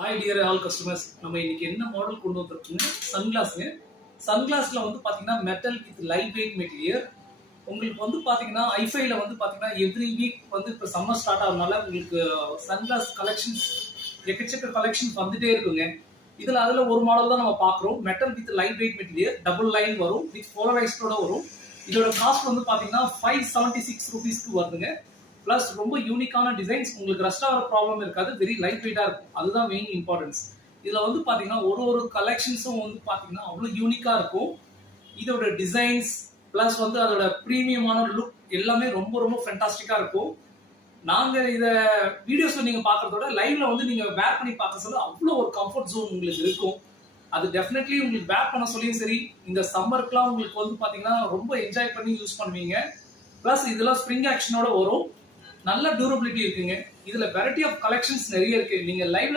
Hi dear all customers, நம்ம இன்னைக்கு என்ன மாடல் கொண்டு வந்திருக்கோங்க? சன்கிளாஸுங்க. சன்கிளாஸ்ல வந்து பாத்தீங்கன்னா metal with light weight material. உங்களுக்கு வந்து பாத்தீங்கன்னா ஐஃபைல வந்து பாத்தீங்கன்னா எவ்ரி வீக் வந்து இப்போ சம்மர் ஸ்டார்ட் ஆகுறதுனால உங்களுக்கு சன்கிளாஸ் கலெக்ஷன்ஸ் எக்கச்சக்க கலெக்ஷன்ஸ் வந்துட்டே இருக்குங்க. அதுல ஒரு மாடல் தான் நம்ம பாக்குறோம். Metal with light weight material, double line வரும், வித் போலரைஸ்டோட வரும். இதோட காஸ்ட் வந்து பாத்தீங்கன்னா 576 ருபீஸ்க்கு வருதுங்க. பிளஸ் ரொம்ப யூனிக்கான டிசைன்ஸ், உங்களுக்கு ரஸ்ட் ஆகிற ப்ராப்ளம் இருக்காது, வெரி லைட் வெயிட்டா இருக்கும். அதுதான் மெயின் இம்பார்ட்டன்ஸ். இதுல வந்து பாத்தீங்கன்னா ஒரு கலெக்ஷன்ஸும் வந்து பாத்தீங்கன்னா அவ்வளவு யூனிக்கா இருக்கும். இதோட டிசைன்ஸ் பிளஸ் வந்து அதோட பிரீமியமான லுக் எல்லாமே ரொம்ப ரொம்ப ஃபேண்டாஸ்டிக்கா இருக்கும். நாங்க இத வீடியோஸ்ல நீங்க பாக்குறதோட லைவ்ல வந்து நீங்க வேர் பண்ணி பார்க்க சொல்ல அவ்வளவு ஒரு கம்ஃபர்ட் ஜோன் உங்களுக்கு இருக்கும். அது டெஃபினெட்லி உங்களுக்கு வேர் பண்ண சொல்லியும் சரி, இந்த சம்மருக்குலாம் உங்களுக்கு வந்து பாத்தீங்கன்னா ரொம்ப என்ஜாய் பண்ணி யூஸ் பண்ணுவீங்க. பிளஸ் இதெல்லாம் ஸ்ப்ரிங் ஆக்ஷனோட வரும். நல்ல டியூரபிலிட்டி இருக்குங்க. இதுல வெரைட்டி ஆஃப் கலெக்ஷன்ஸ் நிறைய இருக்கு. நீங்க லைவ்ல